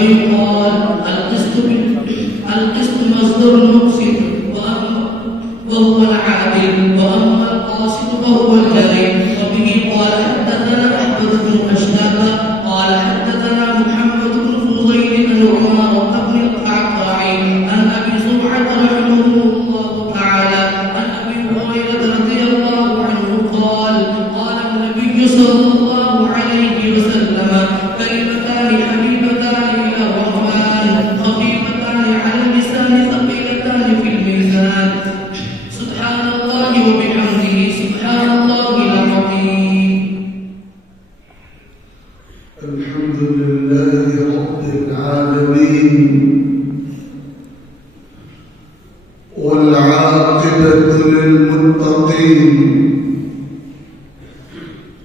ويقال قال: القسط مصدر مقسط وهو العادل، وأما القاسط فهو الجريء. وبه قال: حدثنا أحمد بن أشهب قال: حدثنا محمد بن فضيل عن عمر بن القعقاع عن أبي زرعة رحمه الله تعالى عن أبي هريرة رضي الله عنه قال: قال النبي صلى الله عليه وسلم: كلمتان حبيبتان إلى الرحمن خفيفتان على اللسان ثقيلتان في الميزان، سبحان الله وبحمده سبحان الله العظيم. الحمد لله رب العالمين، والعاقبة للمتقين،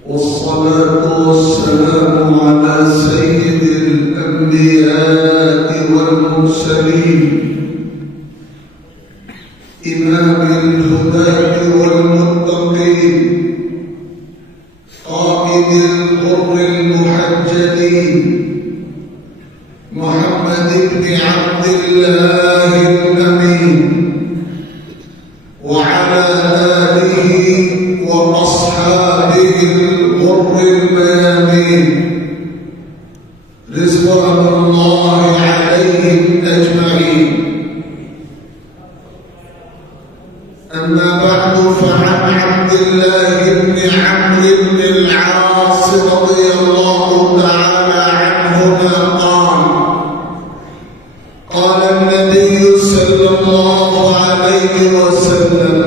والصلاة والسلام على سيد الأنبياء والمرسلين، إمام الهداة والمتقين، قائد الغر المحجلين، محمد بن عبد الله الأمين، وعلى آله وأصحابه الغر الميامين، رضوان الله عليهم أجمعين. أما بعد، فعن عبد الله بن عمرو بن العاص رضي الله تعالى عنهما قال النبي صلى الله عليه وسلم: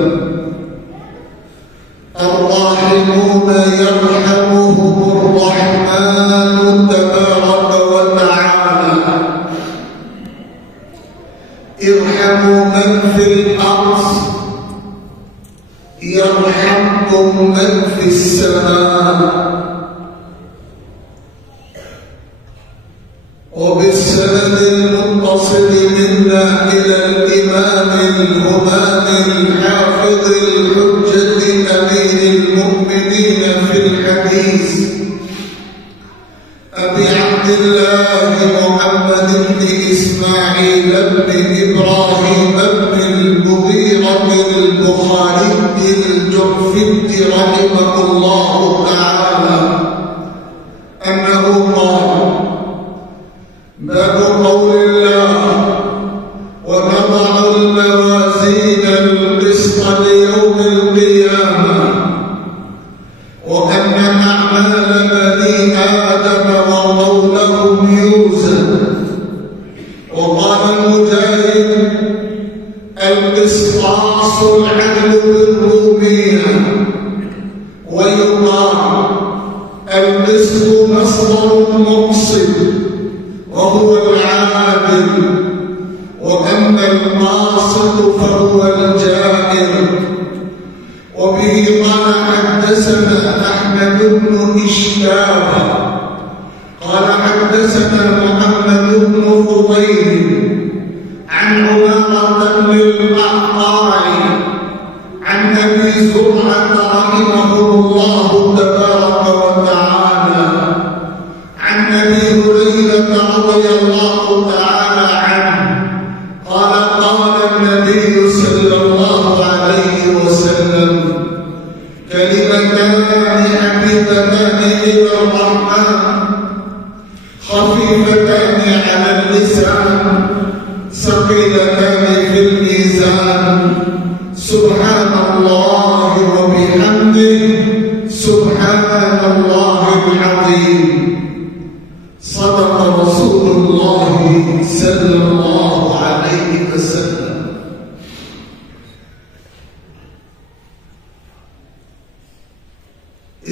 الراحمون يرحمهم الرحمن تبارك وتعالى، ارحموا من في الأرض يرحمكم من في السماء. وبالسند المتصل منا إلى الإمام الهمام الحافظ الحجة أمير المؤمنين في الحديث أبي عبد الله محمد بن إسماعيل بن إبراهيم بن المغيرة البخاري الجعفي رحمه الله تعالى أنه قال: باب قول الله: ونضع الموازين القسط ليوم القيامة، وأن أعمال بني آدم وقولهم يوزن. وقال مجاهد: القسطاس العدل بالرومية. ويقال: القسط مصدر مقسط وهو العادل، وأما القاسط فهو الجائر. وبه قال: حدثنا أحمد بن إشكاب قال: حدثنا محمد بن فضيل عن عمارة بن القعقاع عن أبي زرعة رحمه الله تبارك وتعالى عن أبي هريرة رضي الله تعالى عنه قال: قال النبي صلى الله عليه وسلم: كلمتان حبيبتان إلى الرحمن خفيفتان على اللسان ثقيلتان في الميزان، سبحان الله وبحمده سبحان الله العظيم. صدق رسول الله صلى الله عليه وسلم.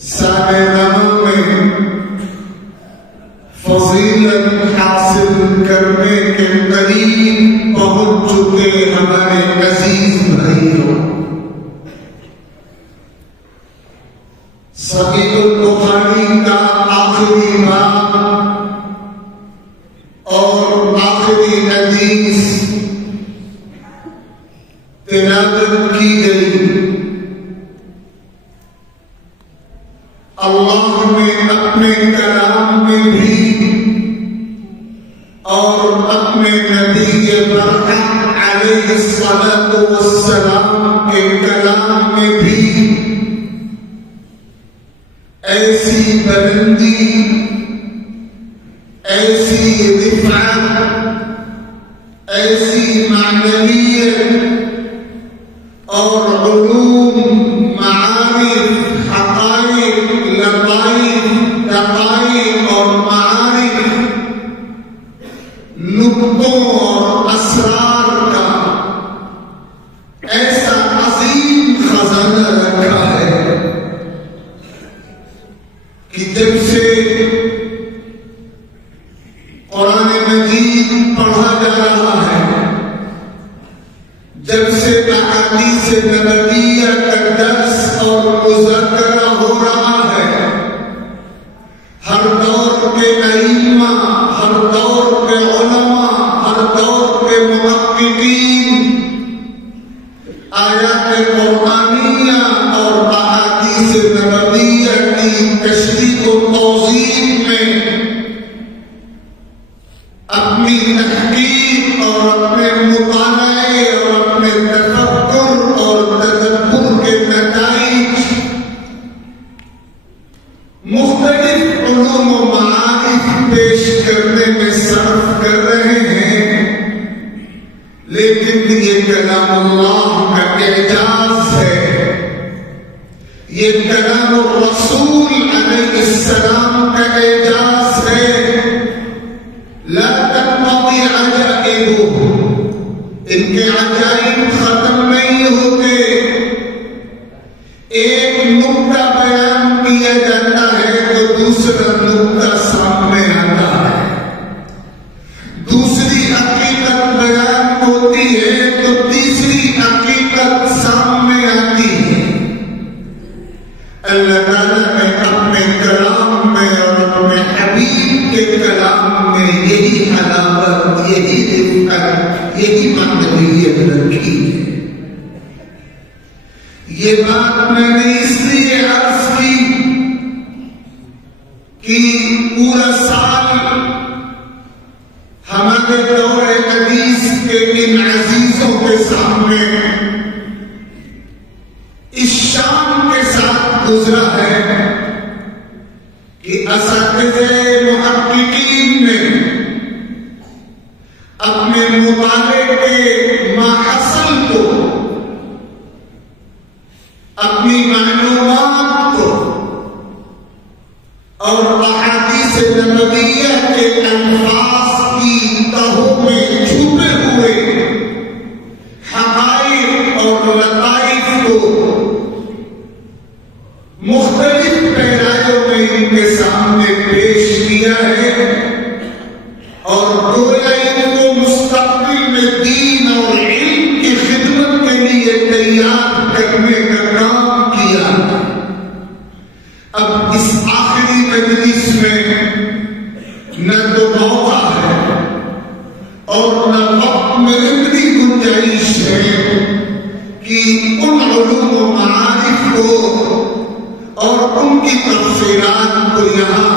سارے نام میں فضیلت حاصل کرنے کے قریب پہنچ چکے ہمارے عزیز بھائیوں، صحیح البخاری کا آخری باب اور آخری حدیث تلاوت کی گئی۔ اللہ نے اپنے کلام میں بھی اور اپنے نبی برحق علیہ الصلاۃ والسلام کے کلام میں بھی ایسی بلندی، ایسی رفعت، ایسی معنویت اور علوم، معارف، حقائق، لطائف، دقائق اور معارف، نقطوں اور اسرار کا ایسا عظیم خزانہ رکھا ہے کہ جب سے قرآن مجید پڑھا جا رہا ہے، جب سے احادیث نبویہ کا درس اور مذاکرہ ہو رہا ہے، ہر دور کے ائمہ، ہر دور کے علماء، ہر دور کے محققین آیات قرآنیہ اور احادیث نبویہ کی تشریح و توضیح میں اپنی تحقیق اور اپنے مطالعے اور اپنے تفکر اور تدبر کے نتائج مختلف علوم و معارف پیش کرنے میں صرف کر رہے ہیں، لیکن یہ کلام اللہ کا اعجاز ہے، یہ کلام الرسول علیہ السلام کا اعجاز ہے۔ لا تنقضي عجائبه، ان کے عجائب ختم نہیں ہوتے۔ ایک نقطہ بیان کیا جاتا ہے تو دوسرا نقطہ سامنے آتا ہے، دوسری حقیقت بیان ہوتی ہے تو تیسری حقیقت سامنے آتی ہے۔ اللہ تعالیٰ نے اپنے کلام میں اور اپنے حبیب کے کلام میں یہی حلاوت، یہی رفعت، یہی معنویت رکھی ہے۔ یہ بات میں نے اس لیے عرض کی کہ پورا سال ہمارے دور حدیث کے ان عزیزوں کے سامنے اس شان کے ساتھ گزرا ہے کہ اساتذہ محققین نے اپنے مطالعے کے ماحصل کو، اپنی معلومات کو اور احادیث نبویہ کے الفاظ کی تہوں میں چھپے ہوئے حقائق اور لطائف کو مختلف پیرایوں میں ان کے سامنے پیش کیا ہے، اور گویا ان کو مستقبل میں دین اور علم کی خدمت کے لیے تیار کرنے کا کام کیا۔ اب اس آخری مجلس میں نہ تو موقع ہے اور نہ وقت میں اتنی گنجائش ہے کہ ان علوم و معارف کو اور ان کی تفسیرات کو یہاں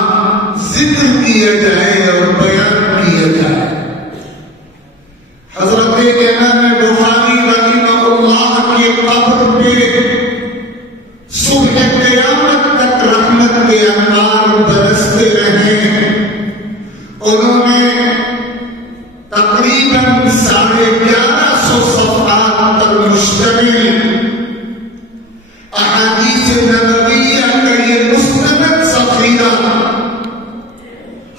ذکر کیا جائے اور بیان کیا جائے۔ حضرت امام بخاری رحمہ اللہ کی قبر پہ صبح قیامت تک رحمت کے انوار برستے رہے۔ انہوں نے تقریباً 1150 صفحات پر مشتمل احادیث نبویہ کا یہ مستند ذخیرہ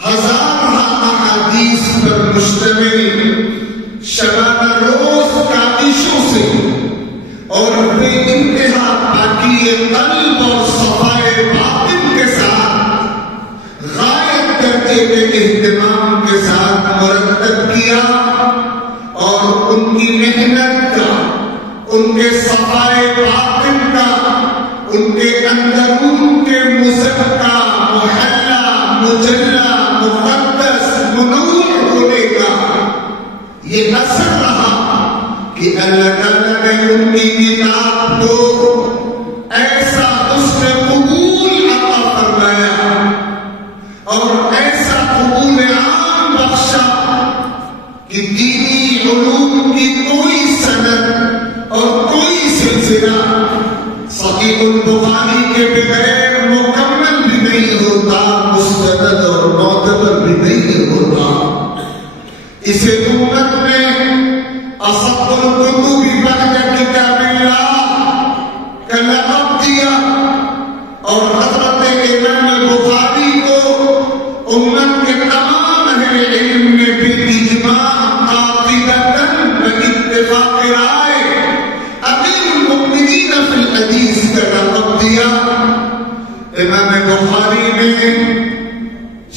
ہزارہ احادیث پر اہتمام کے ساتھ مرتب کیا اور ان کی محنت کا، ان کے صفائے باطن کا، ان کے اندرون کے مزکا، محلہ، مجلہ، مقدس، منور ہونے کا یہ اثر رہا کہ اللہ تعالیٰ نے ان کی کتاب کو ایسا حسن قبول عطا فرمایا اور ایسا قبول عام بخشا کہ دینی علوم کی کوئی سند اور کوئی سلسلہ صحیح البخاری کے بغیر مکمل بھی نہیں ہوتا، مستند اور معتبر بھی نہیں ہوتا۔ اسے امت نے اصح الکتب بعد کتاب اللہ کا لقب دیا اور حضرت امام بخاری کو امت کے تمام اہل علم نے بالاجماع قاطبۃ باتفاق رائے امیر المؤمنین فی الحدیث کا لقب دیا۔ امام بخاری نے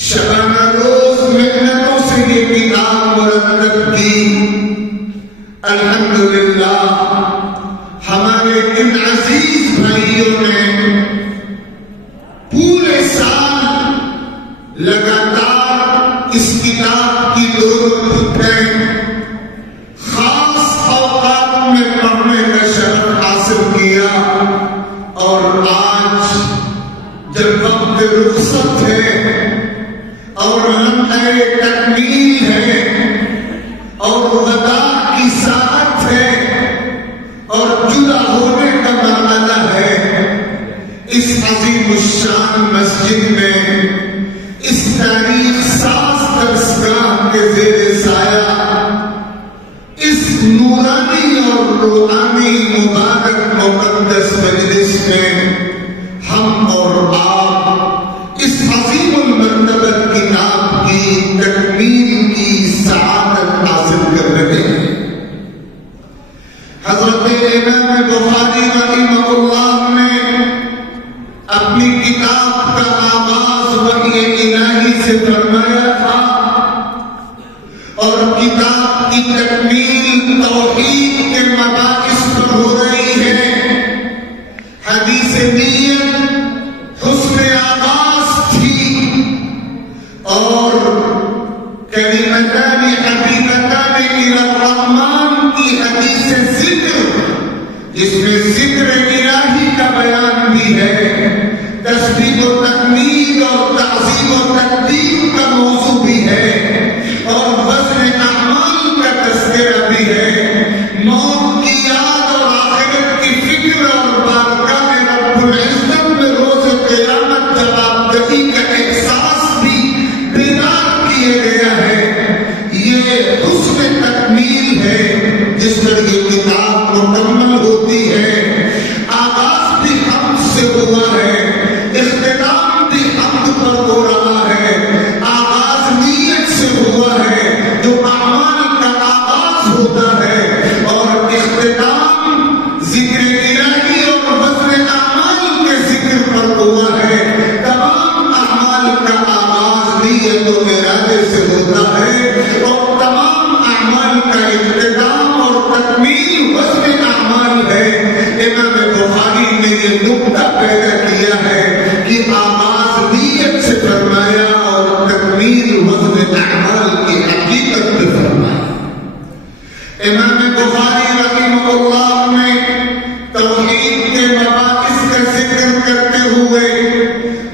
شبانہ روز محنتوں سے یہ کتاب مرتب کی۔ الحمدللہ ہمارے ان عزیز بھائیوں نے پورے سال لگاتار اس کتاب کی ضرورت ہے، خاص اوقات میں پڑھنے کا شرف حاصل کیا، اور آج جب وقت رخصت ہے اور لمحہ تکمیل ہے اور وداع کی ساعت ہے اور جدا ہونے کا معاملہ ہے، اس عظیم الشان مسجد میں اس تاریخ ساز درسگاہ کے زیر سایہ اس نورانی اور روحانی مبارک مقدس مجلس میں ہم اور آپ اس عظیم المرتبہ کتاب کی تکمیل کی سعادت حاصل کر رہے ہیں۔ حضرت امام بخاری رحمہ اللہ نے اپنی کتاب کا آغاز وحی الہی سے فرمایا تھا اور کتاب کی تکمیل توحید کے مباحث پر ہو رہی ہے۔ حدیث نیت حسن آغاز تھی اور کلمتان حبیبتان الی الرحمن کی حدیث ذکر، جس میں ذکر الہی کا بیان بھی ہے، تسبیح و تحمید اور تعظیم و تقدیم کا موضوع بھی ہے، اور وزن اعمال کا تذکرہ بھی ہے، موت کی یاد اور آخرت کی فکر اور بارگاہ رب العزت میں روز قیامت جوابدہی کا احساس بھی بیدار کیا گیا ہے۔ یہ حسن تکمیل ہے جس پر یہ کتاب مکمل ہوتی ہے۔ آغاز بھی حمد سے ہوا ہے، اختتام بھی حمد پر ہو رہا ہے۔ آغاز نیت سے ہوا ہے جو اعمال کا آغاز ہوتا ہے، اور اختتام ذکر الہی اور وزن اعمال کے ذکر پر ہوا ہے۔ تمام اعمال کا آغاز نیت و ارادے سے ہوتا ہے اور تمام اعمال کا اختتام اور تکمیل وزن اعمال ہے۔ امام بخاری نے یہ نقطہ پیدا کیا ہے کہ آغاز نیت سے فرمایا اور تکمیل وزن اعمال کی حقیقت میں فرمایا۔ امام بخاری رحمہ اللہ نے توحید کے مباحث کا ذکر کرتے ہوئے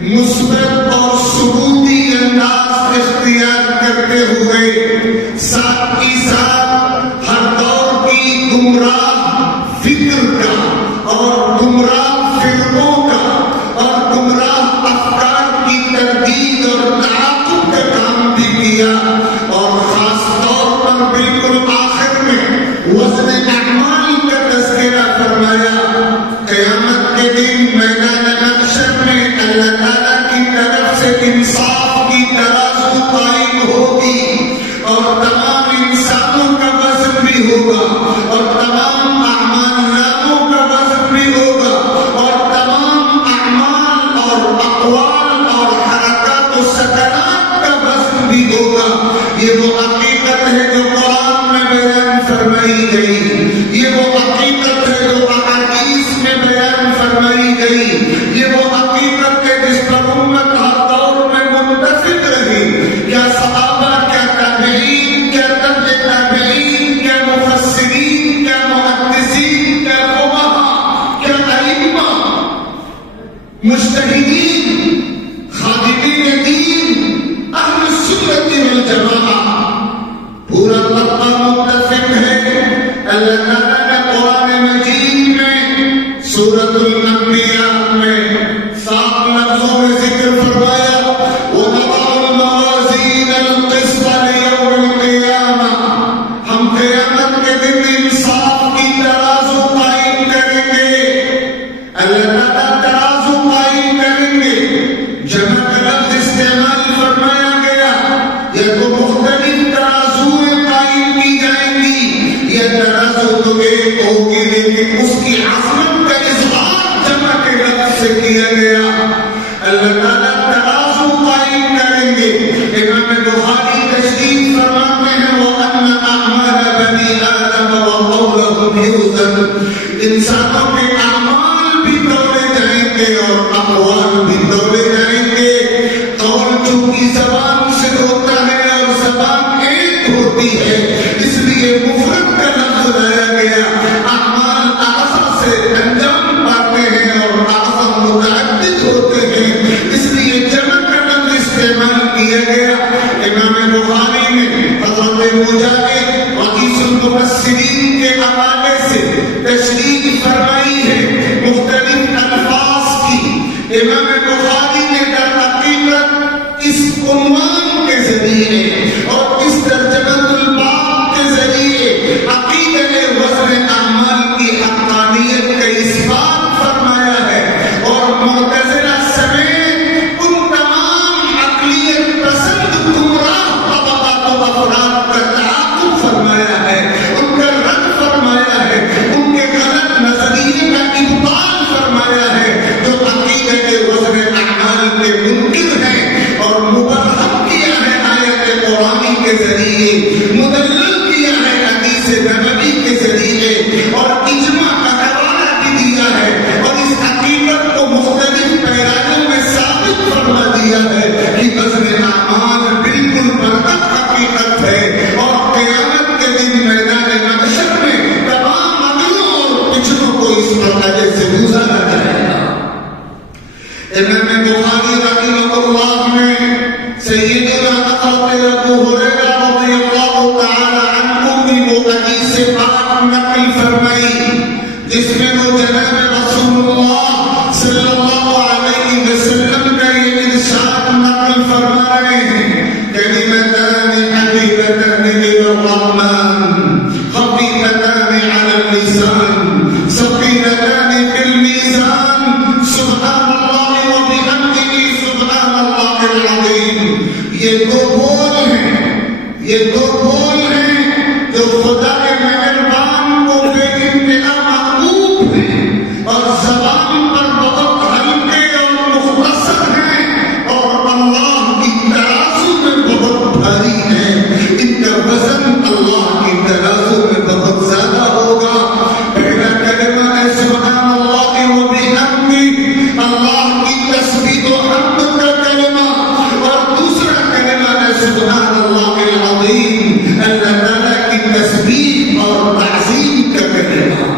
مثبت اور ثبوتی انداز اختیار کرتے ہوئے ساتھ ہی ساتھ ہر دور کی گمراہ فکر کا اور گمراہ فرقوں کا اور گمراہ افکار کی تردید اور تعاقب کا کام بھی کیا، اور خاص طور پر بالکل آخر میں وزن اعمال کا تذکرہ فرمایا۔ قیامت کے دن میدان محشر میں اللہ تعالیٰ کی طرف سے انصاف کی ترازو قائم ہوگی اور تمام انسانوں کا وزن بھی ہوگا اور تمام اعمال ناموں کا وزن بھی ہوگا اور تمام اعمال اور اقوال اور حرکات و سکنات کا وزن ہوگا. یہ وہ حقیقت ہے جو قرآن میں بیان فرمائی گئی. یہ وہ حقیقت ہے جو احادیث میں بیان فرمائی گئی. یہ وہ حقیقت ہے جس پر امت ہر دور میں متفق رہی. کیا صحابہ، کیا تابعین، کیا تبع تابعین، کیا مفسرین، کیا محدثین، کیا فقہاء، کیا ائمہ، مجتہدین، خادمین دین، اہل سنت والجماعہ پورا طبقہ متفق ہے. اللہ تعالیٰ نے قرآن مجید میں سورۃ الانبیاء میں 7 لفظوں میں ذکر فرمایا وَنَضَعُ الْمَوَازِينَ الْقِسْطَ لِيَوْمِ الْقِيَامَةِ. ہم قیامت کے دن انصاف کی ترازو قائم کریں گے. اللہ تعالیٰ ترازو قائم کریں گے. جمع کا لفظ استعمال فرمایا گیا. یہ تو مختلف ترازویں قائم کی جائیں گی. یہ ترازو تو ایک ہوگی لیکن اس کی عظمت کا اظہار جمع کے لفظ سے کیا گیا. اللہ تعالیٰ ترازو قائم کریں گے. امام بخاری تشریح فرماتے ہیں وَأَنَّ أَعْمَالَ بَنِي آدَمَ وَقَوْلَهُمْ يُوزَنُ. انسانوں کے اعمال بھی تولے جائیں گے اور اقوال بھی تولے جائیں گے. قول چونکہ زبان سے ہوتا ہے اور زبان ایک ہوتی ہے اس لیے مفرد کا لفظ لایا گیا. اعمال اعضاء سے انجام پاتے ہیں اور اعضاء متعدد ہوتے ہیں اس لیے جمع کا لفظ استعمال کیا گیا. امام بخاری نے حضرت مجاہد رئیس المفسرین کے حوالے سے تشریح فرمائی ہے مختلف الفاظ کی. امام بخاری نے در حقیقت اس عنوان کے ذریعے اور اس ترجمۃ الباب کے ذریعے عقیدت وزن اعمال کی حقانیت کا اثبات فرمایا ہے اور معتزلہ سمیت ان تمام عقلیت پسند گمراہ طبقات و افراد کا تعاقب فرمایا ہے. ان کا رد فرمایا ہے. ان کے غلط نظریے کا ابطال فرمایا ہے جو عقیدت وزن اعمال کے منکر ہیں اور مبرہن کیا ہے آیت قرآنی کے ذریعے، مدلل کیا ہے حدیث نبوی کے ذریعے اور اجماع کا حوالہ بھی دیا ہے اور اس حقیقت کو مختلف پیرایوں میں ثابت فرما دیا ہے کہ وزن اعمال بالکل برحق حقیقت ہے اور قیامت کے دن میدان محشر میں تمام اگلوں اور پچھلوں کو اس مرحلے سے گزارا جائے گا. امام بخاری رحمہ اللہ نے سیدنا حضرت ابو ہریرہ رضی اللہ تعالی عنہ کی وہ حدیث پاک نقل فرمائی جس میں وہ جناب رسول اللہ صلی اللہ علیہ وسلم کا یہ ارشاد نقل فرما رہے ہیں کلمتان حبیبتان للرحمن خفیفتان علی اللسان ثقیلتان فی الميزان سبحان اللہ وبحمدہ سبحان اللہ العظیم. یہ دو بول ہیں، یہ دو بول ہیں جو خدا کے مہربان کو بے انتہا محبوب ہیں اور زبان پر بہت ہلکے اور مختصر ہیں اور اللہ کی ترازو میں بہت بھاری ہیں. ان کا وزن اللہ کی ترازو میں بہت زیادہ ہوگا. پہلا کلمہ ہے سبحان اللہ وبحمدہ، اللہ کی تسبیح و حمد کا کلمہ، اور دوسرا کلمہ ہے سبحان اللہ العظیم، اللہ تعالیٰ کی تسبیح اور تعظیم کا کلمہ.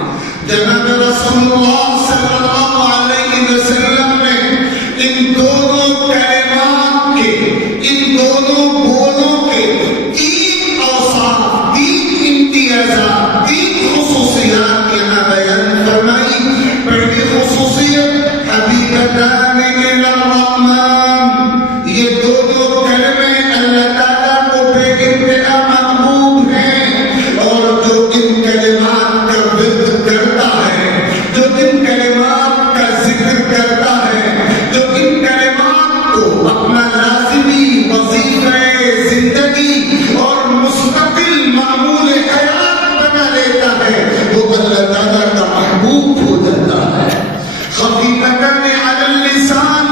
جناب رسول اللہ صلی اللہ علیہ وسلم نے ان دونوں کلمات کے، ان دونوں بولوں کے 3 اوصاف، 3 امتیازات، 3 خصوصیات یہاں بیان فرمائی. پہلی خصوصیت حبیبتان الی الرحمن، یہ دونوں کلمے اللہ تعالیٰ کو بے انتہا محبوب ہیں اور جو ان کلمات کا ورد کرتا ہے، جو ان کلمات کا ذکر کرتا ہے، جو ان کلمات کو اپنا لازمی وظیفہ زندگی اور مستقل معمول حیات بنا لیتا ہے وہ اللہ تعالیٰ کا محبوب ہو جاتا ہے. خفیفتان علی اللسان،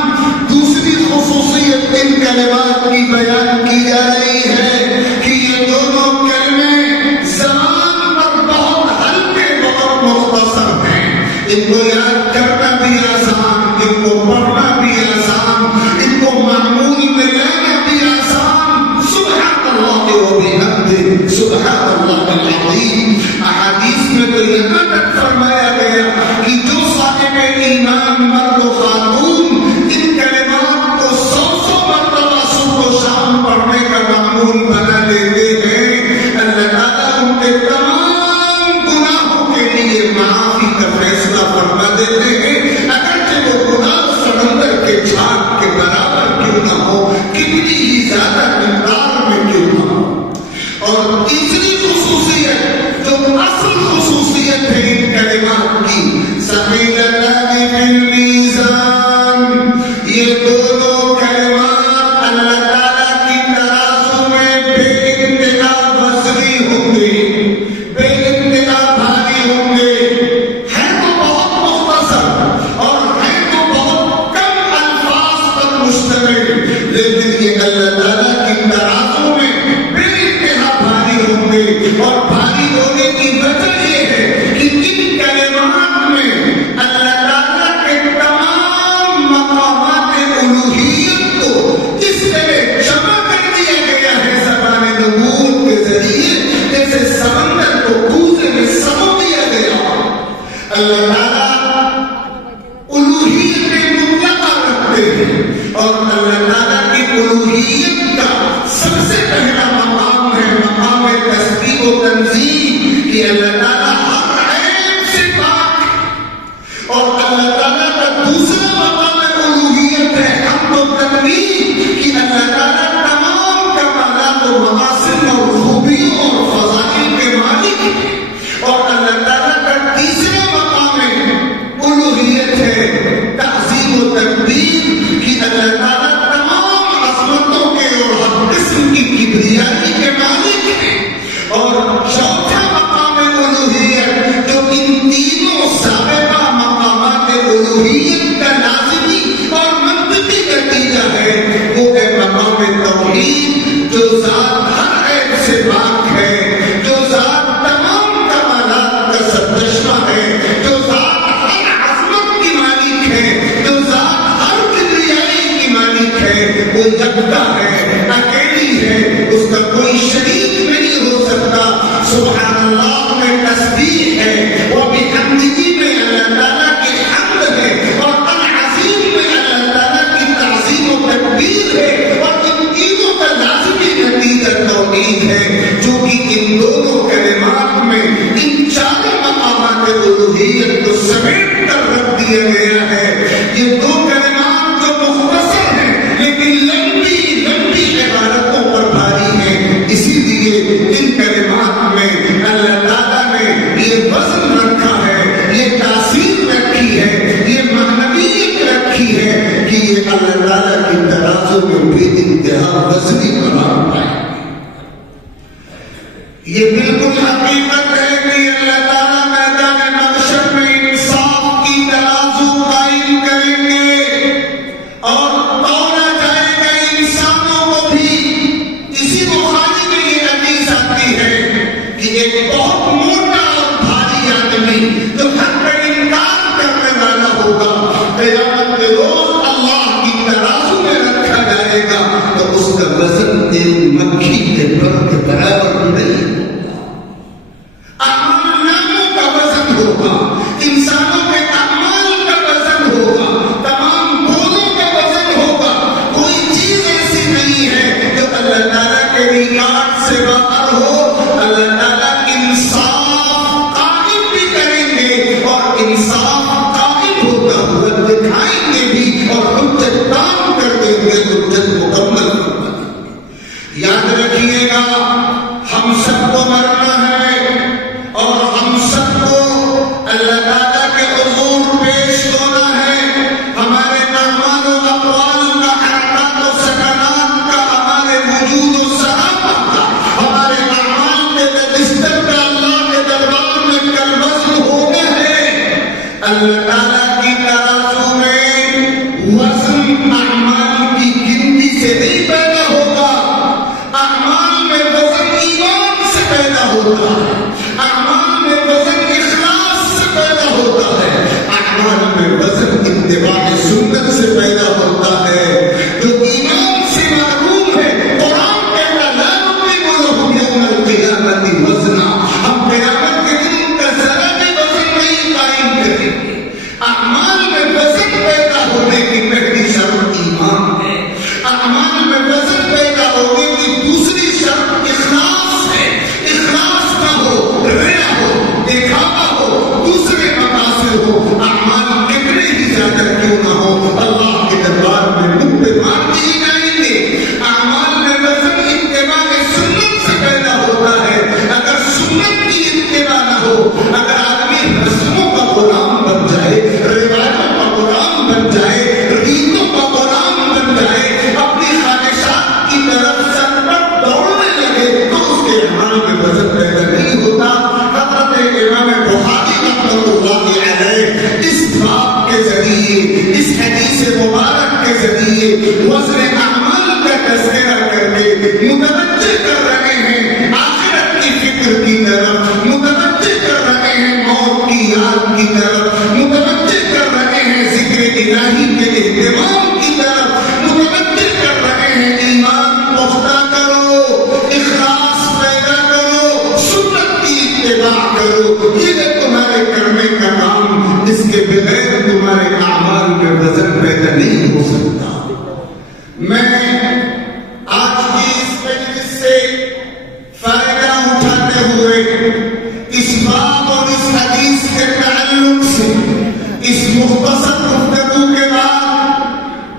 دونوں کلمات اللہ تعالیٰ کی ترازو میں بے انتہا وزنی ہوں گے، بے انتہا بھاری ہوں گے. ہے تو بہت مختصر اور ہے تو بہت کم الفاظ پر مشتمل، لیکن یہ اللہ تعالیٰ کی ترازو میں بے انتہا بھاری ہوں گے. اور بھاری ہونے کی وجہ یہ ہے کہ ان کلمات میں اللہ تعالیٰ کے تمام مقامات الوہیت کو اس طرح جمع کر دیا گیا ہے زبان نبوت کے ذریعے، جیسے سمندر کو کوزے میں سمو دیا گیا. اللہ تعالیٰ الوہیت مطلقہ رکھتے ہیں، اور اللہ تعالیٰ کی الوہیت کا سب سے پہلا مقام ہے مقام تسبیح و تنزیہ، کہ اللہ تعالیٰ ہر عیب سے پاک ہے. اور اللہ تعالیٰ کا دوسرا مقام الوہیت ہے حمد و تکبیر، کہ اللہ تعالیٰ تمام کمالات و محاسن اور خوبیوں اور فضائل کے مالک ہے. اور اللہ تعالیٰ کا تیسرا مقام الوہیت ہے تعظیم و تکبیر، کہ اللہ تعالیٰ تمام عظمتوں کے اور ہر قسم کی کبریائی کے مالک ہے. اور چوتھا مقام الوہیت جو ان تینوں سابقہ مقامات الوہیت کا لازمی اور منطقی نتیجہ ہے، وہ ہے مقام توحید، جو ذات ہر عیب سے پاک ہے، جو ذات تمام کمالات کا سرچشمہ ہے، جو ذات ہر عظمت کی مالک ہے، جو ذات ہر کبریائی کی مالک ہے. وہ یکتا ہے، اکیلی ہے، اس کا کوئی شریک نہیں ہو سکتا. سبحان اللہ میں تسبیح ہے، وہ بھی حمدی میں اللہ تعالیٰ کی حمد ہے، اور العظیم میں اللہ تعالیٰ کی تعظیم و تکبیر ہے. اور ان تینوں کا لازمی نتیجہ توحید ہے، جو کہ ان دونوں کلمات میں ان چاروں مقامات الوہیت کو سمیٹ کر رکھ دیا گیا ہے. یہ دو کلمات جو مختصر ہیں لیکن لمبی لمبی عبارتوں پر بھاری ہیں، اسی لیے ان کلمات میں اللہ تعالیٰ نے یہ وزن رکھا ہے، یہ تاثیر رکھی ہے، یہ معنویت رکھی ہے، کہ یہ اللہ تعالیٰ کی ترازو میں بے انتہا وزنی قرار پائے. یہ بالکل حقیقت ہے کہ اللہ تعالیٰ میدان محشر میں انصاف کی ترازو قائم کریں گے، اور تولا جائے گا انسانوں کو بھی. اسی بخاری میں یہ حدیث آتی ہے کہ ایک بہت موٹا اور بھاری آدمی جو حق کا انکار کرنے والا ہوگا، قیامت کے روز اللہ کی ترازو میں رکھا جائے گا تو اس کا وزن ایک مکھی کے پر کے برابر نہیں ہوگا. اعمال ناموں کا وزن ہوگا، انسانوں کے اعمال کا وزن ہوگا، تمام بولوں کا وزن ہوگا. کوئی چیز ایسی نہیں ہے جو اللہ تعالیٰ کے ریکارڈ سے باہر ہو. اللہ تعالیٰ انصاف قائم بھی کریں گے، اور انصاف قائم ہوتا ہوا دکھائیں گے بھی، اور حجت کام کر دیں گے، حجت مکمل ہوگا. یاد رکھیے گا، ہم سب کو مرنا ہے، اور ہم سب کو اللہ تعالیٰ کے حضور پیش ہونا ہے. ہمارے اعمال و اقوال کا، حرکات و سکنات کا، ہمارے وجود و صحافت کا، ہمارے اعمال کے رجسٹر کا اللہ کے دربار میں کل وزن ہونا ہے. اللہ تعالیٰ کی ترازو میں وزن اعمال کی گنتی سے نہیں پیدا ہوگا. اعمال میں وزن ایمان سے پیدا ہوتا ہے، اعمال میں وزن اخلاص سے پیدا ہوتا ہے، اعمال میں وزن اتباع سنت سے پیدا ہوتا ہے. جو ایمان سے معلوم ہے، قرآن کہتا لا نقیم لهم یوم القیامت وزنا، ہم قیامت کے دن ان کا ذرا بھی وزن نہیں قائم کریں گے. اعمال میں وزن پیدا ہونے کی پہلی شرط ایمان ہے. اعمال میں وزن پیدا ہونے کی دوسری شرط اخلاص ہے. اخلاص نہ ہو، ریا ہو، دکھاوا ہو، دوسرے مقاصد ہو، اعمال کتنے ہی زیادہ کیوں نہ ہو، اللہ کے لیے وزن اعمال کا تذکرہ کر کے متوجہ کر رہے ہیں آخرت کی فکر کی طرف، متوجہ کر رہے ہیں موت کی یاد کی طرف، متوجہ کر رہے ہیں ذکر الہی کے اہتمام کی طرف، متوجہ کر رہے ہیں ایمان پختہ کرو، اخلاص پیدا کرو، سنت کی اتباع کرو، یہ تمہارے کرنے کا کام، اس کے بغیر تمہارے اعمال میں وزن پیدا نہیں ہو سکتا۔ میں آج کی اس مجلس سے فائدہ اٹھاتے ہوئے اس باب اور اس حدیث کے تعلق سے اس مختصر گفتگو کے بعد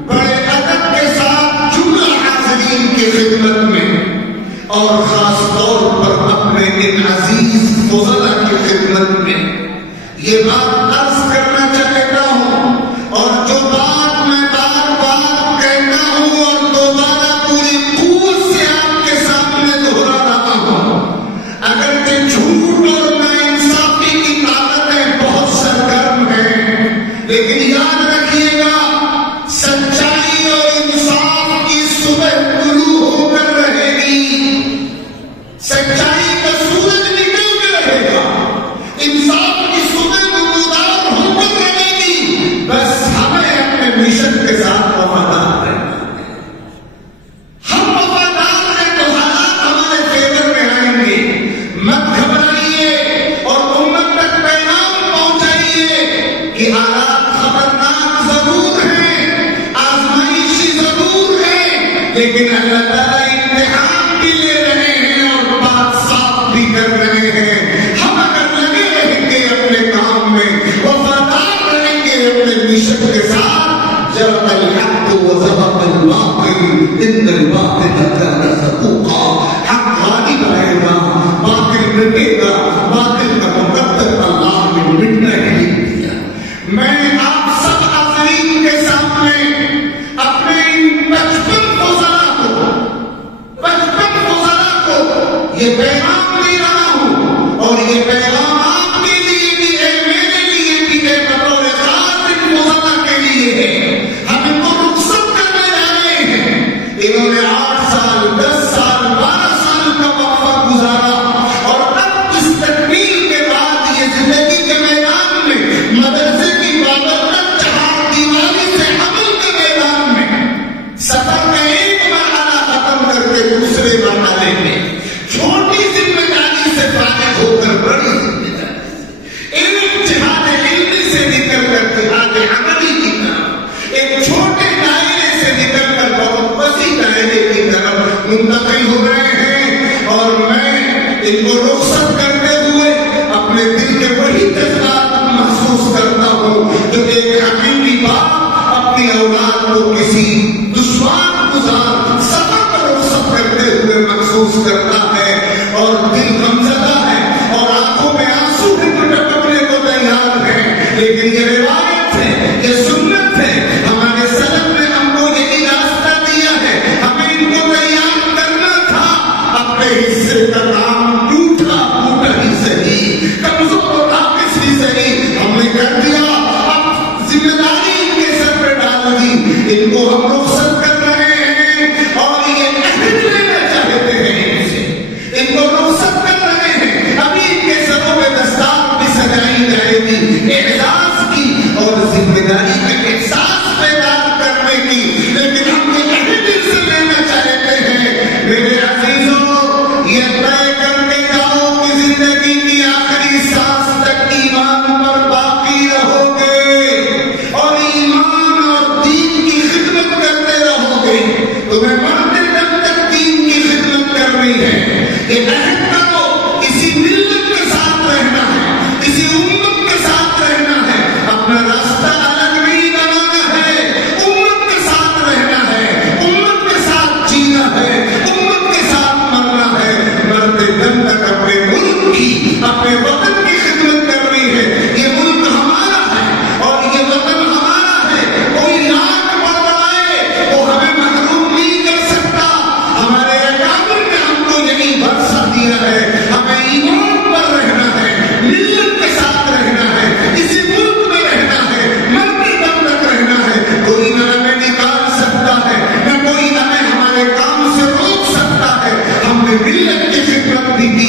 بڑے ادب کے ساتھ جملہ حاضرین کی خدمت میں اور خاص طور پر اپنے ان عزیز فضلہ کی خدمت میں یہ بات عرض کرنا چاہتا ہوں، اور جو بات میں بار بار کہتا ہوں اور دوبارہ پوری قوت سے آپ کے سامنے دہرا رہا ہوں، اگرچہ جھوٹ اور ناانصافی کی طاقتیں بہت سرگرم ہیں، لیکن یاد رکھیے گا سچائی اور انصاف کی صبح طلوع ہو کر رہے گی، سچائی کا سورج نکل کے رہے گا، انصاف کی صبح نمودار ہو کر رہے گی، بس ہمیں اپنے مشن کے ساتھ وفادار رہنا ہے۔ ہم وفادار ہیں تو حالات ہمارے فیور میں آئیں گے، مت گھبرائیے اور امت تک پیغام پہنچائیے کہ حالات خطرناک ضرور ہیں، آزمائشی ضرور ہیں، لیکن اللہ تعالیٰ امتحان بھی لے رہے ہیں اور بات صاف بھی کر رہے ہیں۔ ہم اگر لگے رہیں گے اپنے کام میں، وفادار رہیں گے اپنے مشن کے ساتھ، جب الحق وزهق الباطل ان الباطل كان زهوقا، حق غالب آئے گا، باطل مٹے گا، باطل کا مقدر اللہ نے مٹنا ہی دیا۔ میں آپ سب حاضرین کے سامنے اپنے بچپن فضلہ کو یہ پیغام دے رہا ہوں، اور یہ پیغام آپ کے لیے بھی ہے، میرے لیے بھی ہے، بطور خاص ان فضلہ کے لیے ہے۔ ہم ان کو رخصت کرنے جا رہے ہیں، انہوں نے 8 سال 10 سال 12 سال کا وقفہ گزارا، اور اب اس تکمیل کے بعد یہ زندگی کے میدان میں، مدرسے کی بابرکت چہار دیواری سے عمل کے میدان میں، سفر میں ایک مرحلہ ختم کر کے دوسرے مرحلے میں، چھوٹی ذمہ داری سے فارغ ہو کر بڑی ذمہ داری سے، علم جہاد علمی سے نکل کر جہاد عملی کی طرف، ایک چھوٹے دائرے سے نکل کر بہت وسیع دائرے کی طرف منتقل ہو رہے ہیں، اور میں ان کو رخصت کرتے ہوئے اپنے دل کے وہی جذبات محسوس کرتا ہوں جو ایک حقیقی باپ اپنی اولاد کو کسی دشوار گزار سفر پر رخصت کرتے ہوئے محسوس کرتا ہے، اور دل غمزدہ ہے اور آنکھوں میں آنسو بھی ٹپکنے کو تیار ہے، لیکن یہ روایت ہے، یہ سنت ہے، ہمارے سلف نے ہم کو یہی راستہ دیا ہے، ہمیں ان کو تیار کرنا تھا، اپنے حصے کا کام ٹوٹا ہی صحیح، کمزور و ناقص ہی صحیح، ہم نے کر دیا، اب ذمہ داری ان کے سر پہ ڈال دی، ان کو ہم رخصت کر رہے ہیں، اور یہ عہد لینا چاہتے ہیں ان سے، ان کو رخصت کر رہے ہیں، ابھی ان کے سروں میں دستار بھی سجائی جائے گی، اعزاز کی اور ذمہ داری کا احساس پیدا کرنے کی، لیکن ہم یہ عہد ان سے لینا چاہتے ہیں، میرے عزیزوں، یہ طے کر کے جاؤ کہ زندگی کی آخری سانس تک ایمان پر باقی رہو گے، اور ایمان اور دین کی خدمت کرتے رہو گے، تمہیں مرتے دم تک دین کی خدمت کرنی ہے، یہ عہد کرو، اسی ملت کے ساتھ رہنا ہے، اسی امت کے ساتھ رہنا ہے، اپنا راستہ الگ نہیں بنانا ہے، امت کے ساتھ رہنا ہے، امت کے ساتھ جینا ہے، امت کے ساتھ مرنا ہے، مرتے دم تک اپنے ملک کی، اپنے وطن کی خدمت کرنی ہے۔ یہ ملک ہمارا ہے اور یہ وطن ہمارا ہے، کوئی لاکھ بڑھ آئے وہ ہمیں محروم نہیں کر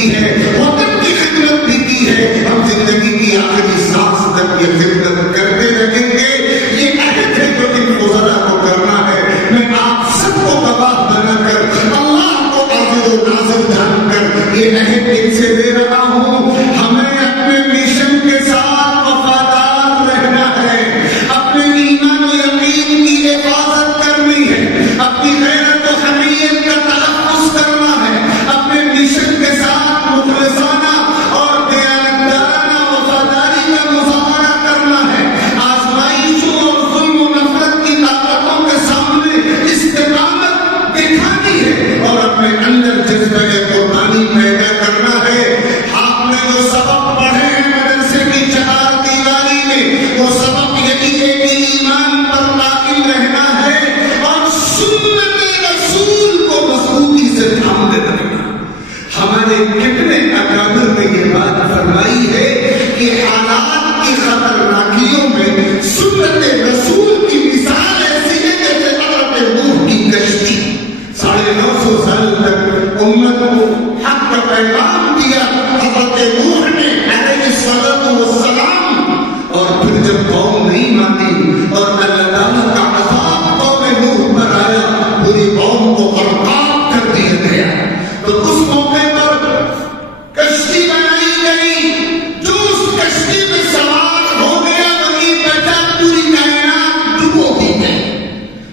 کی ہے، وطن کی خدمت بھی کی ہے، ہم زندگی کی آخری سانس تک یہ خدمت کرتے رہیں گے. یہ عہد ہے جو ان گزرا کو کرنا ہے. میں آپ سب کو گواہ بنا کر اللہ کو عاجز و ناظر جان کر یہ عہد ان سے دے رہا ہوں. ہمیں اپنے مشن کے ساتھ وفادار رہنا ہے، اپنے ایمان و یقین کی حفاظت کرنی ہے، اپنی غیرت و حمیت کا تحفظ کرنا ہے، اپنے مشن کے ساتھ مخلصانہ اور دیانتدارانہ وفاداری کا مظاہرہ کرنا ہے، آزمائشوں اور ظلم و نفرت کی طاقتوں کے سامنے استقامت دکھانی ہے اور اپنے اندر جذبہ قربانی پیدا کرنا ہے. آپ نے جو سبق پڑھے ہیں مدرسے کی چہار دیواری میں، وہ سبق یہی ہے کہ ایمان پر قائم رہنا ہے اور سنت رسول کو مضبوطی سے تھامے رکھنا. ہمارے کتنے اکابر نے یہ بات فرمائی ہے کہ حالات کی خطرناکیوں میں سنت رسول کی مثال ایسی ہے جیسے حضرت نوح کی کشتی. 950 سال تک امت کو حق کا پیغام دیا حضرت نوح نے علیہ السلام، اور پھر جب قوم نہیں مانی اور اللہ تعالیٰ کا عذاب قوم نوح پر آیا، پوری قوم کو غرقاب کر دیا گیا. تو اس موقع پر کشتی بنائی گئی، جو اس کشتی میں سوار ہو گیا وہی بچا، پوری کائنات ڈبو دی گئی.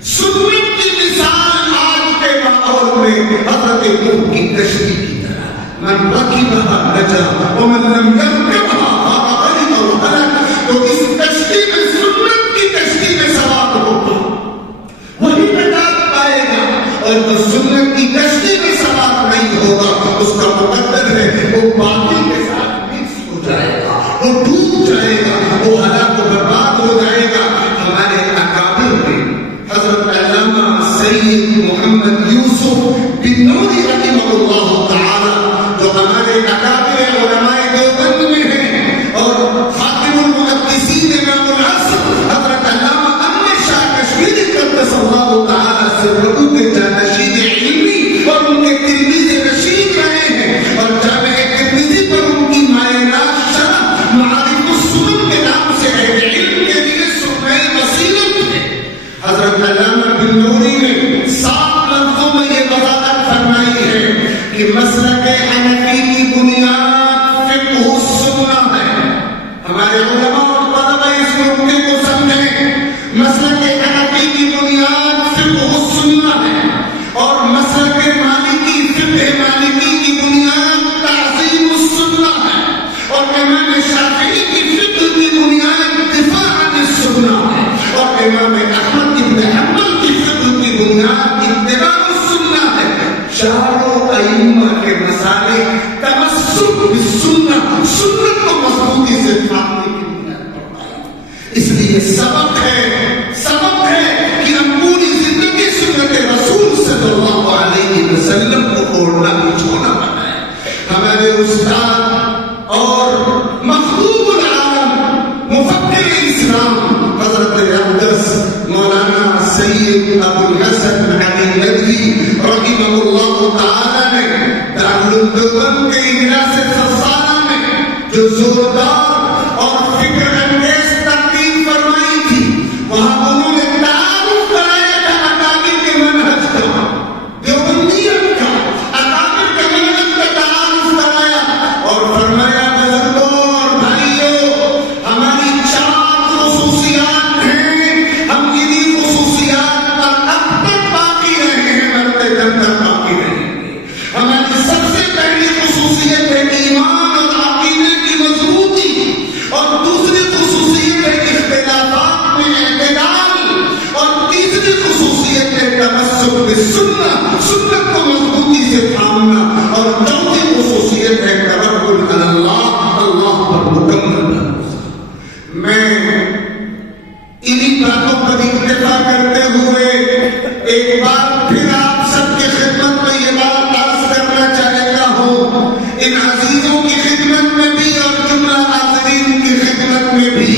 سنت کی مثال آج کے ماحول میں حضرت نوح کی کشتی کی طرح، من رکبها نجا ومن لم يركبها غرق وهلك. تو اس کشتی میں سنت کی کشتی میں سوار ہوگا وہی نجات پائے گا، اور جو سنت کی کشتی میں سوار نہیں ہوگا اس کا مقدر ہے وہ باطل کے ساتھ مکس ہو جائے گا، وہ ڈوب جائے گا، وہ ہلاک و برباد ہو جائے گا. ہمارے اکابر میں حضرت علامہ سید محمد یوسف بن نوری رحمہ اللہ تعالی، جو ہمارے اکابر علماء دیوبند میں ہیں، اور خاتم المحدثین امام العصر حضرت علامہ احمد شاہ کشمیری قدس اللہ تعالی سرہو کے جانشین علمی اور ان کے تلمیذ رشید رہے ہیں، اور جامع ترمذی پر ان کی مائنات شرح معارف السنن کے نام سے اہل علم کے لیے سنۂ وسیلت ہے. حضرت علامہ بن نوری نے 7 لفظوں میں یہ وضاحت فرمائی ہے کہ مسلک حنفی کی بنیاد فقہ السنہ ہے. ہمارے علماء اور طلبہ اس نقطے کو سمجھیں، مسلک حنفی کی بنیاد فقہ السنہ ہے، اور مسلک مالکی فقہ مالکی کی بنیاد تعظیم السنہ ہے، اور امام شافعی کی فقہ کی بنیاد دفاع عن السنہ ہے، اور امام احمد بن حنبل کی فقہ کی بنیاد اتباع السنہ ہے. چاروں ائمہ کے مسالک تمسک بالسنہ، سنت کو مضبوطی سے تھامنے کی بنیاد پر آئی. اس لیے سبق ہے کہ ہم پوری زندگی سنت رسول صلی اللہ علیہ وسلم کو اوڑھنا بچھونا بنائیں. ہمارے استاد اور مخدوم العالم مفکر اسلام حضرت اقدس مولانا سید ابو الحسن علی ندوی رحمہ اللہ تعالی نے دارالعلوم دیوبند کے اجلاس سالانہ میں جو زوردار اور فکر انگیز تقریر فرمائی تھی، وہاں انہوں نے تعارف کرایا تھا اکابر کے منہج کا، دیوبندیت کا، اکابر کے منہج کا تعارف کرایا، اور فرمایا بزرگوں اور بھائیوں، ہماری 4 خصوصیات ہیں، ہم انہی خصوصیات پر اب تک باقی رہے ہیں، مرتے دم تک باقی رہے ہیں. ہماری سب سے پہلی خصوصیت ہے ایمان اور عقیدے کی مضبوطی، اور دوسری خصوصیت ہے اختلافات میں اعتدال، اور تیسری خصوصیت ہے تمسک بالسنہ، سنت کو مضبوطی سے تھامنا، اور چوتھی خصوصیت ہے توکل علی اللہ، اللہ پر مکمل بھروسہ. میں انہی باتوں پر اکتفا کرتے ہوئے ایک بار پھر آپ سب کی خدمت میں یہ بات عرض کرنا چاہتا ہوں، ان عزیزوں کی خدمت میں بھی اور جملہ حاضرین کی خدمت میں بھی،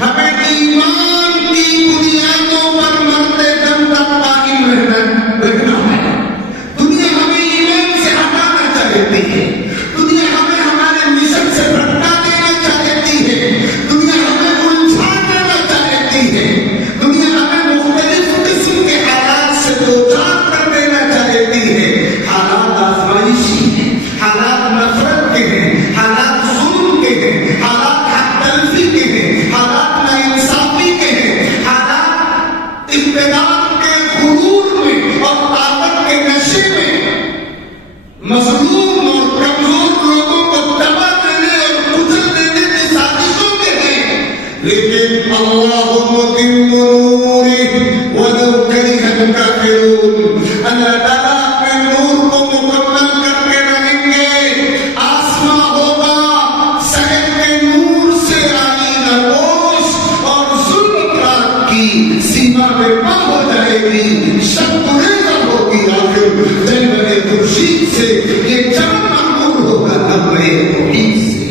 ہمیں ایمان کی بنیادوں پر مرتے دم تک قائم رہنا ہے. دنیا ہمیں ایمان سے ہٹانا چاہتی ہے، دنیا يعملون. اللہ تعالیٰ اپنے نور کو مکمل کرتے رہیں گے. آسمان ہوگا صحت کے نور سے آئینہ پوش اور ظلمت رات کی سیما میں پا ہو جائے گی. شب گریزہ ہوگی آخر دل بنے خورشید سے یہ چمن معمور ہوگا نغمے توحید سے.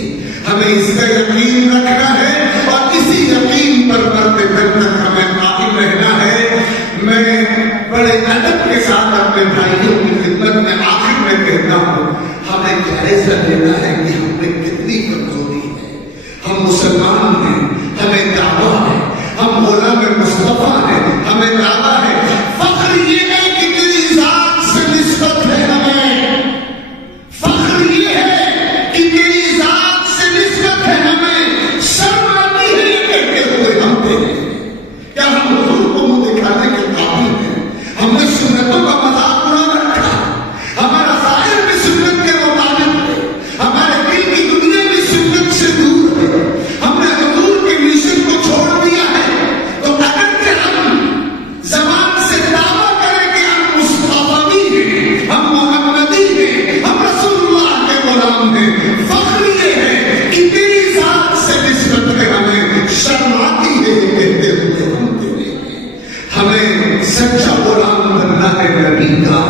ہمیں اس کا یقین رکھنا ہے اور اسی یقین پر مرتے دم تک ہمیں قائم رہنا ہے. میں بڑے ادب کے ساتھ اپنے بھائیوں کی خدمت میں آخر میں کہتا ہوں ہمیں جائزہ لینا ہے کہ ہم میں کتنی کمزوری ہے. ہم مسلمان ہیں, ہمیں دعویٰ ہے, ہم غلام مصطفیٰ ہیں, ہمیں دعویٰ ہے. فخر یہ ہے کہ تیری ذات سے نسبت ہے. ہمیں فخر یہ ہے کہ تیری ذات سے نسبت ہے. ہمیں شرم آتی ہے یہ کہتے ہوئے ہم تیرے کیا ہم حضور کو منہ دکھانے کے قابل ہیں؟ ہم نے سنتوں کا مذاق اڑا رکھا. ہمارا ظاہر بھی سنت کے مطابق ہے, ہمارے دل کی دنیا بھی سنت سے دور ہے. ہم نے حضور کے مشن کو چھوڑ دیا ہے. تو اگر کہ ہم زبان سے دعویٰ کریں کہ ہم مصطفی ہیں, ہم محمدی ہیں, ہم رسول اللہ کے غلام ہیں, فخر یہ ہے کہ تیری ذات سے نسبت ہے. ہمیں شرم آتی ہے یہ کہتے ہوئے ہم تیرے ہیں. ہمیں سچا غلام بننا ہے نبی کا.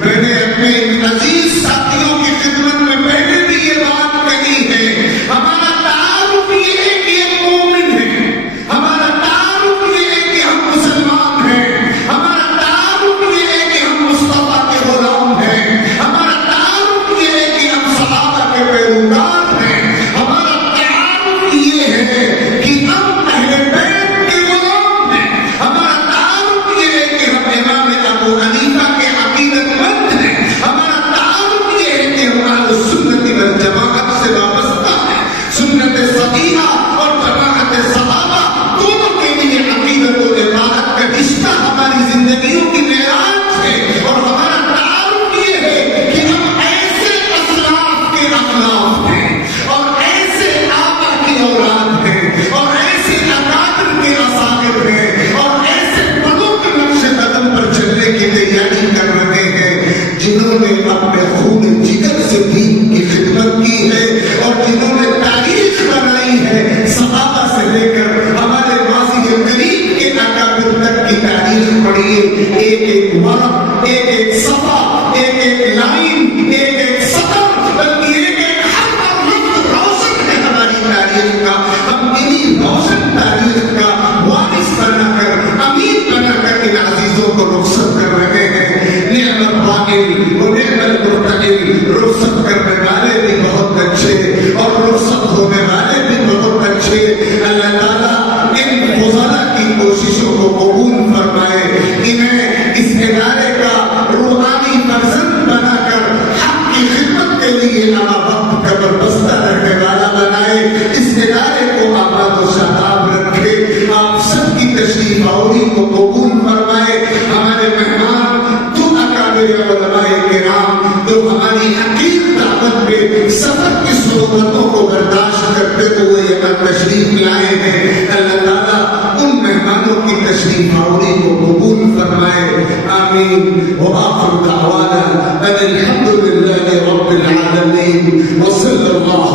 میں نے اپنے عزیز ساتھیوں کی خدمت میں پہلے بھی یہ بات کہی ہے. ہمارا تعارف یہ ہے کہ ہم مومن ہیں, ہمارا تعارف یہ ہے کہ ہم مسلمان ہیں, ہمارا تعارف یہ ہے کہ ہم مصطفیٰ کے غلام ہیں, ہمارا تعارف یہ ہے کہ ہم صحابہ کے پیروکار ہیں, ہمارا تعارف یہ ہے کہ ہم اہل بیت کے غلام ہیں, ہمارا تعارف یہ ہے کہ ہم امام ابو حنیفہ کے عقیدت مند ہیں, ہمارا تعارف یہ ہے کہ ہم اہل سنت والجماعت سے وابستہ ہیں. سنت صحیحہ اور جماعت صحابہ دونوں کے لیے عقیدت و عبادت کا رشتہ ہماری زندگیوں کی معراج ہے. اور ہمارا تعارف یہ ہے کہ ہم ایسے اسلاف کے اخلاق ہیں اور ایسے آبا کی اولاد ہیں اور ایسے اکابر کے اصاغر ہیں اور ایسے بڑوں کے نقش قدم پر چلنے کی تیاری کر رہے ہیں جنہوں نے اپنے خون جگر سے دین کی خدمت کی ہے اور جنہوں نے تاریخ بنائی ہے. صحابہ سے لے کر ہمارے ماضی قریب کے اکابر تک کی تاریخ پڑھیے. ایک ایک ورق, ایک ایک صفحہ, ایک ایک لائن, ایک ایک سطر, بلکہ ایک ایک حرف اور لفظ روشن ہے ہماری تاریخ کا. ہم انہی روشن تاریخ کا وارث بنا کر, امین بنا کر ان عزیزوں کو رخصت کر رہے ہیں. نعم القائل و نعم المرتقل. رخصت کرنے والے بھی بہت اچھے اور رخصت ہونے والے بھی بہت اچھے. اللہ تعالیٰ ان فضلاء کی کوششوں کو قبول فرمائے, انہیں اس ادارے کا روحانی فرزند بنا کر حق کی خدمت کے لیے ہمارا وقت قبر بستہ رہنے والا بنائے. اس ادارے کو آباد و شاداب رکھے. آپ سب کی تشریف آوری کو قبول فرمائے. ہمارے مہمان تو اکابر علماء کرام جو ہماری حقیق دعوت میں سفر کی صحبتوں کو برداشت کرتے ہوئے یہاں تشریف لائے ہیں, اللہ تعالیٰ ان مہمانوں کی تشریف آوری کو قبول فرمائے. آمین. وآخر دعوانا ان الحمد للہ رب العالمین وصلی اللہ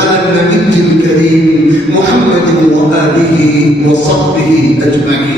علی النبی الکریم محمد وآلہ وصحبہ اجمعین.